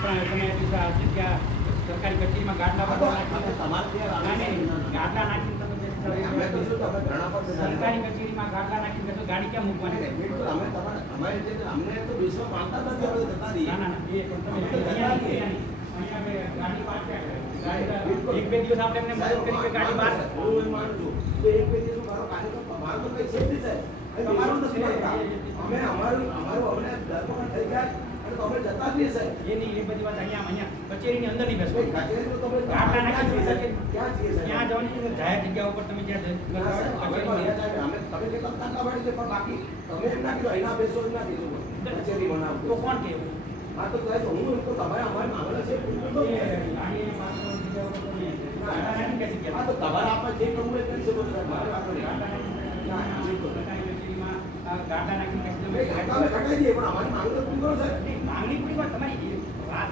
પણ તમે જગ્યા સરકારી કચેરીમાં ગાટલા ગાટલા નાખીને સરકારી કચેરીમાં ગાટલા નાખીને તો ગાડી ક્યાં મૂકવાની? ના એ પણ તમે ગાડી પાસે એક બે દિવસ આપણે એમને મદદ કરી કે ગાડી બહાર એક બે દિવસ મારો કાર્યક્રમ મારો તો કઈ છે નહીં સાહેબ તમારું નથી અમે અમારું અમને ધર્મમાં થઈ ગયા અને તમે જતા જ નહીં સાહેબ એ નહીં એ બધી વાત અહીંયા કચેરીની અંદર નહીં બેસો કચેરી તો તમે ગાટલા નાખી ક્યાં છીએ ત્યાં જવાની જાહેર જગ્યા ઉપર તમે જ્યાં અમે તમે જે કરતા પાડી છે પણ બાકી તમે એમ ના કીધું અહીંના બેસો ના કીધું કચેરી બનાવો તો કોણ કે હા તો સાહેબ હું તો તમારે અમારે માંગણા છે હા તો તમારે આપણે જે કરવું એ કરી શકો છો મારે વાંધો નહીં ગાટા નાખી ઘટાડી દઈએ પણ અમારી માંગ તો પૂરી કરો સાહેબ માંગણી પૂરી વાત તમારી વાત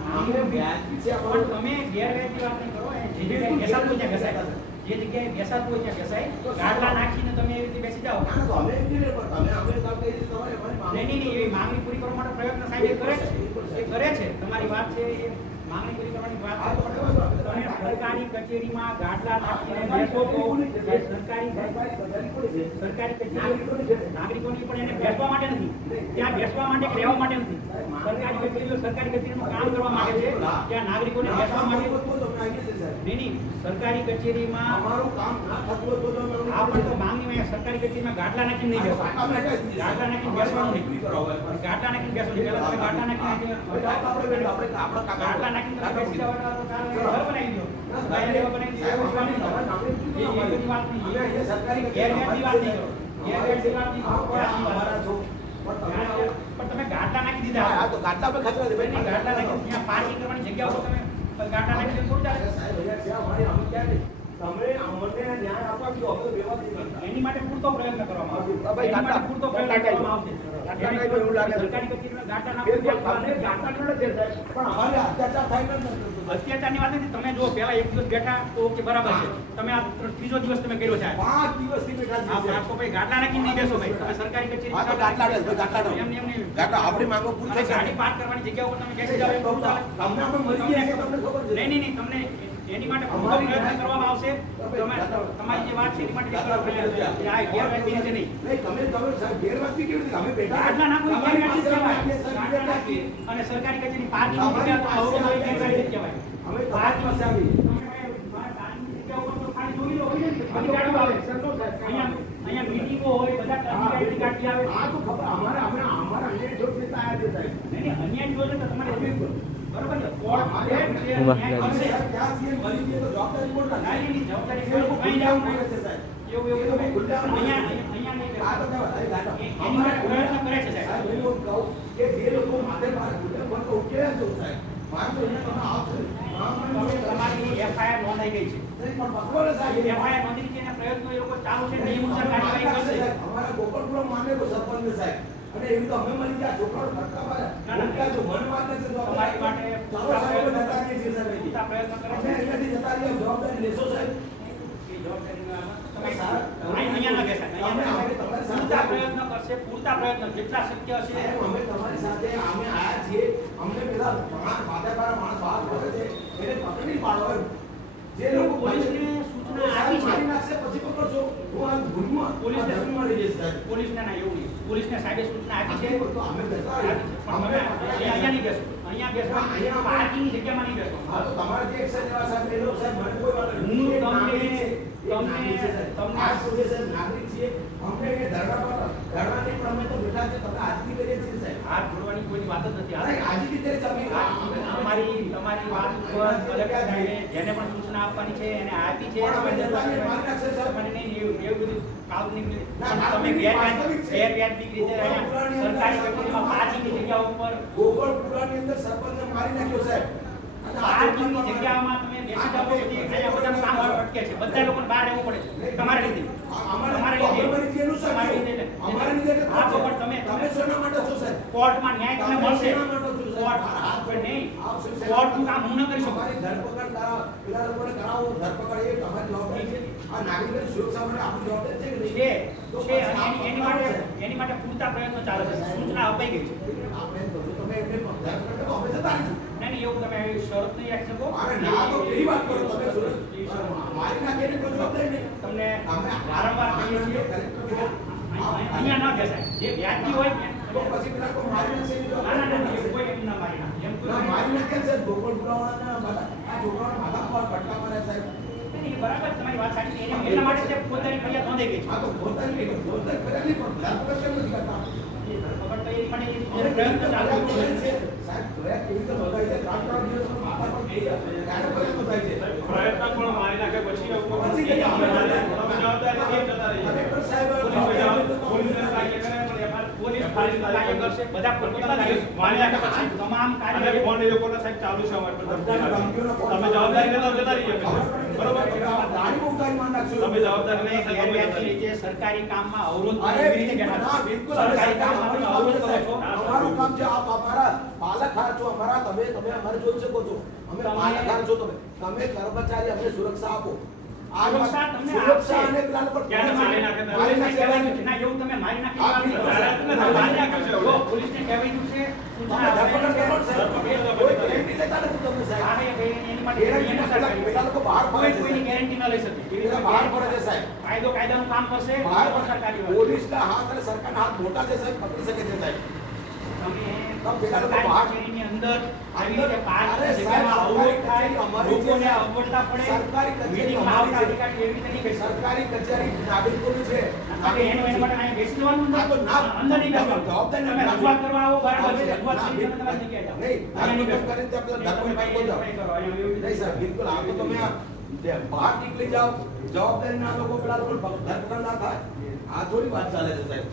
તમે ગેરવ્યાજની વાત નહીં કરો જે જગ્યાએ બેસાતું હોય ત્યાં બેસાય જે જગ્યાએ બેસાતું હોય ત્યાં બેસાય ગાટલા નાખીને તમે એવી રીતે બેસી જાઓ ના તો અમે એમ કહીએ પણ તમે અમે કામ કરી તમારે અમારી નહીં એવી માંગણી પૂરી કરવા માટે પ્રયત્ન સાહેબ એ કરે છે તમારી વાત છે એ માંગણી પૂરી કરવાની વાત તમે સરકારી કચેરીમાં ગાટલા નાખીને બેસો તો સરકારી કચેરી નાગરિકોની પણ એને બેસવા માટે નથી ત્યાં બેસવા માટે રહેવા માટે નથી સરકારી કચેરીનું કામ કરવા માટે છે ત્યાં નાગરિકોને બેસવા માટે નહીં સરકારી કચેરીમાં અમારું કામ ના થતું તો આ પણ તો માંગણી સરકારી કચેરીમાં ગાટલા નાખીને નહીં બેસો ગાટલા નાખીને બેસવાનું નહીં ગાટલા નાખીને બેસવાનું પહેલા તમે ગાટલા નાખીને ગાટલા નાખીને તમે બેસી જવાના ઘર બનાવી દો સરકારી ગેરવ્યાજની વાત નહીં કરો ગેરવ્યાજની વાત નહીં કરો પણ તમે ગાટલા નાખી દીધા આ તો ગાટલા પર ખતરા દે ભાઈ ગાટલા નાખી ત્યાં પાર્કિંગ કરવાની જગ્યા ઉપર તમે ગાટલા નાખી થોડું ચાલે સાહેબ છે અમારી અમે ક્યાં નહીં તમે અમને ન્યાય આપવા કે અમે વ્યવસ્થિત કરતા એની માટે પૂરતો પ્રયત્ન કરવામાં આવશે ભાઈ ગાટલા પૂરતો પ્રયત્ન કરવામાં આવશે સરકારી કચેરીમાં ગાટલા નાખી ગાટલા જોડે છે સાહેબ પણ અમારે અત્યાચાર થાય ને અત્યાચારની વાત નથી તમે જો પહેલા એક દિવસ બેઠા તો ઓકે બરાબર છે તમે આ ત્રીજો દિવસ તમે કર્યો છે 5 દિવસથી બેઠા આ છીએ તો ભાઈ ગાટલા નાખી નહીં બેસો ભાઈ તમે સરકારી કચેરી આ તો ગાટલા દે ગાટલા એમ નહીં ગાટલા આપણી માંગો પૂરી થઈ ગાડી પાર્ક કરવાની જગ્યા ઉપર તમે બેસી જાવ તમને આપણે મળી ગયા છે તમને ખબર છે નહીં તમને એની માટે પૂરો પ્રયત્ન કરવામાં આવશે તમારી જે વાત છે એની માટે આ ગેરવ્યાજબી છે નહીં તમે સાહેબ ગેરવાજબી કેવી રીતે અમે બેઠા ગાટલા નાખો ગેરવ્યાજબી કહેવાય ગાટલા નાખી અને સરકારી કચેરી પાર્કિંગ જગ્યા તો અવરોધ હોય ગેરવ્યાજબી કહેવાય અમે તમારી પાસે આવી અહીંયા મીટિંગો હોય બધા અધિકારી ગાડી આવે આ તો ખબર અમારા અન્ય જોડ દેતા આવ્યા છે સાહેબ નહીં અન્યાય જોડે તો તમારે બરોબર છે કોર્ટ ક્યાં છીએ મળી ગઈ તો જવાબદારી કોણ ના ગાડીની જવાબદારી એ લોકો કઈ જાવ જાવ કરે છે સાહેબ એવું અહીંયા નહીં આ તો ગાટલા એની માટે પ્રયત્ન કરે છે સાહેબ સાહેબ એવું કહું કે જે લોકો માથે મારે ગુંડા પર તો ઉકેલા છો સાહેબ મારે તો અહીંયા તમે આવશે તમારી એફઆઈઆર નોંધાઈ ગઈ છે પણ પકડો સાહેબ એફઆઈઆર નોંધી છે એના પ્રયત્નો એ લોકો ચાલુ છે નિયમ અનુસાર કાર્યવાહી કરશે અમારા ગોપાલપુરમ માનેલો સરપંચ સાહેબ અને એવી તો અમે મળી ગયા છોકરાઓ ફરતા મારા જો મન વાત છે તો તમારી માટે ચાલો સાહેબ જતા રહીએ છીએ સાહેબ પૂરતા પ્રયત્ન કરે અમે છે અહીંયાથી જતા રહીએ જવાબદારી લેશો સાહેબ એ જવાબદારીમાં તમે અહીંયા ના બેસાય પૂરતા પ્રયત્ન કરશે પૂરતા પ્રયત્ન જેટલા શક્ય હશે અમે તમારી સાથે અમે આયા છીએ અમને પેલા માથાકારા માણસ વાત કરે છે એને પકડી પાડો એમ જે લોકો પોલીસને સૂચના આપી છે મારી નાખશે પછી પકડશો હું આ ભૂલમાં પોલીસને ધર્મમાં રહી જઈશ સાહેબ પોલીસને ના એવું નહીં પોલીસને સાહેબે સૂચના આપી છે તો અમે બેસા પણ તમે અહીંયા નહીં બેસો અહીંયા બેસવા અહીંયા પાર્કિંગની જગ્યામાં નહીં બેસો હા તો તમારા જે એક્શન લેવા સાહેબ એ લોકો સાહેબ મને કોઈ વાત હું તમને આ સુધી સાહેબ નાગરિક છીએ અમને એ ધરણા નહીં પણ અમે તો બેઠા છે તમે આજથી કરીએ છીએ સાહેબ હાથ જોડવાની કોઈ વાત જ નથી અરે આજથી કરી તમે તમારી વાત કલેક્ટર જેને પણ સૂચના આપવાની છે એને આપી છે પણ અમે જતાને માન નાખશે સાહેબ મને નહીં એવું બધું કાલ્પનિક ના, તમે વાસ્તવિક છે. ગેરવ્યાજબી રીતે અહીંયા સરકારી કચેરીમાં પાર્કિંગની જગ્યા ઉપર ગોપાલપુરાની અંદર સરપંચને મારી નાખ્યો સાહેબ અને આ પાર્કિંગની જગ્યામાં તમે બેસી જાવ પછી અહીંયા બધાનું કામ અટકે છે બધા લોકોને બહાર રહેવું પડે છે તમારા લીધે તમારા લીધે તમારા લીધે અમારા લીધે હા તો પણ તમે શેના માટે છો સાહેબ કોર્ટમાં ન્યાય તમને મળશે કોર્ટ પણ નહીં કોર્ટનું કામ હું ન કરી શકું અમારી ધરપકડ પેલા લોકોને કરાવો ધરપકડ એ તમારી જવાબદારી છે આ નાગરિકોની સુરક્ષા માટે આપણી જવાબદારી છે કે નહીં છે અને એની માટે પૂરતા પ્રયત્નો ચાલે છે સૂચના અપાઈ ગઈ છે આપણે તો તમે એમને ધરપકડ કરો અમે જતા રહીશું નહીં એવું તમે શરત નહીં રાખી શકો. અરે ના તો કેવી વાત કરો તમે સુરત મારી નાખે એની કોઈ જવાબદારી નહીં. તમને અમે વારંવાર કહીએ છીએ અહીંયા ના બેસાય. જે વ્યાજબી હોય ને તો પછી પેલા કોઈ મારી નાખશે એની ના ના જવાબદારી ના, કોઈ એમ ના મારી નાખે. એમ કોઈ ના, મારી નાખે છે ગોકળ પુરાવાના બધા આ છોકરાઓને માથા પર ફટકા મારે સાહેબ. નહીં, બરાબર તમારી વાત સાચી છે. એટલા માટે તે પોતાની ફરિયાદ નોંધાઈ ગઈ છે. આ તો પોતાની નહીં પોતાની કરેલી પણ ધરપકડ કેમ નથી કરતા? ખબર તો એ માટે એ અરે પ્રયત્ન ચાલુ પ્રયત્ન છે. છે સાહેબ જોયા કેવી રીતે નોંધાય છે 3 દિવસમાં માથા પર થઈ જાય ત્યારે પ્રયત્ન થાય છે. પ્રયત્ન પણ મારી નાખે પછી પછી કઈ અમે અમે જવાબદારી કેમ જતા રહીએ? કલેક્ટર સાહેબ પોલીસને કાર્ય કરે પણ એમાં પોલીસ ફાઇલ કાર્ય કરશે. બધા પોતપોતાના મારી નાખે પછી તમામ અને કાર્ય ફોન એ લોકોના સાહેબ ચાલુ છે અમારી પર ધમકી આપે. તમે તમે જવાબદારી લેતા જતા રહીએ પછી. બરોબર ગાડી બહુ ઉતારી માંડ નાખશો. તમે જવાબદારી તમે લેતા તમે જતા ગેરવ્યાજબી રહીએ. રીતે સરકારી કામમાં અવરોધ અરે એવી રીતે બેઠા ના, છો. બિલકુલ સરકારી કામમાં તમે અવરોધ કરો છો. અમારું કામ છે આપ અમારા પાલકહાર છો અમારા તમે અમારે જોઈ શકો છો અમે તમે- પાલકહાર છો તમે કર્મચારી અમને સુરક્ષા આપો આ સુરક્ષા તમને સુરક્ષા આપશે. અને પેલા પર ક્યારે મારી નાખે? મારી નાખે કહેવાય છે. ના, એવું તમે મારી નાખી આ વાત કરો. બિલકુલ. મારી નાખ્યું છે. જો પોલીસને કહેવાયું છે, સૂચના તમે ધરપકડ આપેલી કરો છે. સાહેબ કોઈ ગેરંટી લેતા નથી તમે હા, સાહેબ એ ભાઈ એની માટે ગેરંટી નિયમ પેલા અનુસાર પેલા લોકો બહાર ફરે કોઈ છે કોઈની સાહેબ. ગેરંટી ન લઈ શકે. પેલા બહાર ફરે છે સાહેબ કાયદો કાયદાનું કામ કરશે. બહાર સરકારી વાત. પોલીસના હાથ અને સરકારના હાથ મોટા છે સાહેબ પકડી શકે છે સાહેબ તમે પેલા લોકો સરકારી બહાર- કચેરીની અંદર આવી અંદર- રીતે પાંચ અરે સાહેબ, જગ્યામાં અવરોધ થાય, સરકારી કચેરી અમારી લોકોને છે. અવગણતા પડે, સરકારી કચેરી મીટિંગમાં આવતા અમારી છે. અધિકારી એવી રીતે નહીં બેસી શકે. સરકારી કચેરી નાગરિકોની છે આપણે એના માટે અહીંયા બેસી જવાનું આ તો અંદર? ના- અંદર નહીં બેસવાનું. જવાબદારી તમે નથી. રજૂઆત કરવા આવો બરાબર છે. અમે- રજૂઆત ના, કરીને તમે તમારી જગ્યાએ જાઓ. નહીં, અહીંયા નહીં ધરપકડ બેસવાનું. કરીને ત્યાં પેલા નહીં, ધરપકડ તમે કરી જાઓ. નહીં કરો. અહીંયા એવી રીતે નહીં સાહેબ બિલકુલ આ તો તમે બહાર નીકળી જાઓ જવાબદારી ના લોકો પેલા લોકો ધરપકડ ના થાય આ થોડી વાત ચાલે છે સાહેબ